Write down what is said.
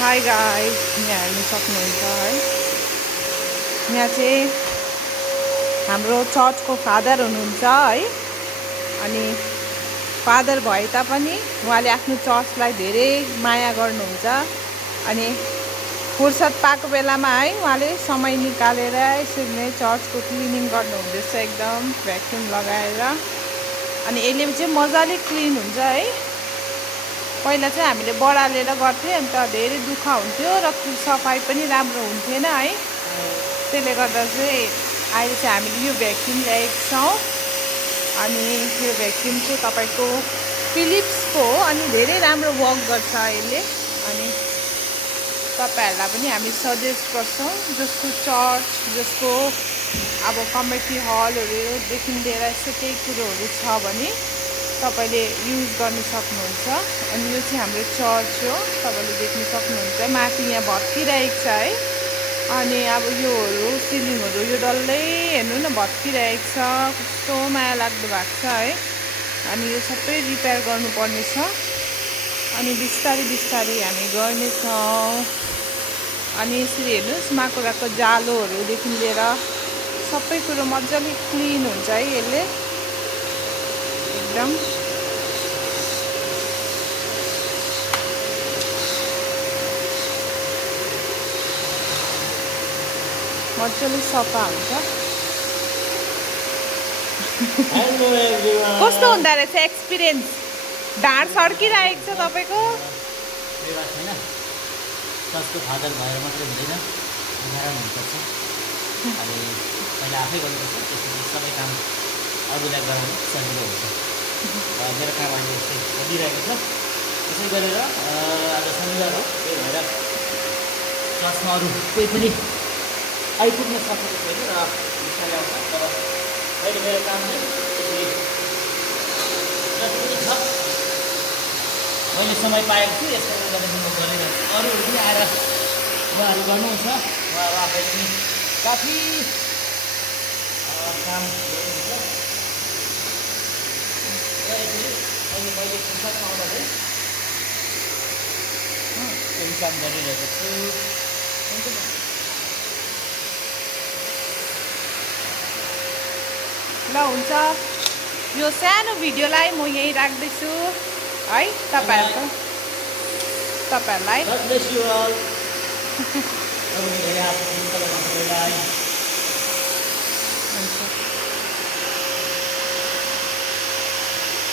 High guys, यहाँ हेर्नु सक्नुहुन्छ है। यहाँ चाहिँ हाम्रो चर्चको फादर हुनुहुन्छ है। अनि फादर भए तापनि उहाँले आफ्नो चर्चलाई धेरै माया गर्नुहुन्छ। अनि फुर्सद पाएको बेलामा है उहाँले समय निकालेर यसरी नै चर्चको क्लिनिङ गर्नुहुँदैछ, एकदम भ्याक्युम लगाएर। अनि यसले चाहिँ मजाले क्लिन हुन्छ है। पहिला चाहिँ हामीले बढालेर गर्थ्यौँ, अन्त धेरै दुःख हुन्थ्यो र सफाइ पनि राम्रो हुन्थेन है। त्यसले गर्दा चाहिँ अहिले चाहिँ हामीले यो भ्याक्युम ल्याएको छौँ। अनि यो भ्याक्युम चाहिँ तपाईँको फिलिप्सको हो। अनि धेरै राम्रो वर्क गर्छ यसले। अनि तपाईँहरूलाई पनि हामी सजेस्ट गर्छौँ, जसको चर्च, जसको अब कमिटी हलहरूदेखि लिएर यस्तो केही कुरोहरू छ भने तपाईँले युज गर्नु सक्नुहुन्छ। अनि यो चाहिँ हाम्रो चर्च हो, तपाईँले देख्नु सक्नुहुन्छ। माथि यहाँ भत्किरहेको छ है। अनि अब योहरू सिलिङहरू यो डल्लै हेर्नु न भत्किरहेको छ, कस्तो माया लाग्दो भएको छ है। अनि यो सबै रिपेयर गर्नुपर्ने छ। अनि बिस्तारै बिस्तारै हामी गर्नेछौँ। अनि यसरी हेर्नुहोस्, माकुराको जालोहरूदेखि लिएर सबै कुरो मजाले क्लिन हुन्छ है यसले एकदम। मजाले सफा हुन्छ। कस्तो हुँदो रहेछ एक्सपिरियन्स? ढाड सड्किरहेको छ तपाईँको? चर्चको फादर भएर मात्रै हुँदैन, उदाहरण हुनुपर्छ। अनि पहिला आफै गर्नुपर्छ, त्यसपछि सबै काम अरूलाई गराउनु सजिलो हुन्छ। मेरो काम अहिले यस्तै चलिरहेको छ। त्यसै गरेर आज शनिबार हो, त्यही भएर चर्चमा अरू कोही पनि आइपुग्न सकेको छैन र बिस्तारै आउँछ। तर अहिले मेरो काम चाहिँ यसरी जति पनि छ, मैले समय पाएको छु, यसले गर्दाखेरि म गरिरहेको छु। अरूहरू पनि आएर उहाँहरू गर्नुहुन्छ, उहाँहरू आफै पनि काफी काम गर्नुहुन्छ। र यसरी अहिले मैले फुर्सदमा आउँदा चाहिँ केही काम गरिरहेको छु। ल हुन्छ, यो सानो भिडियोलाई म यहीँ राख्दैछु है। तपाईँहरूलाई God bless you all.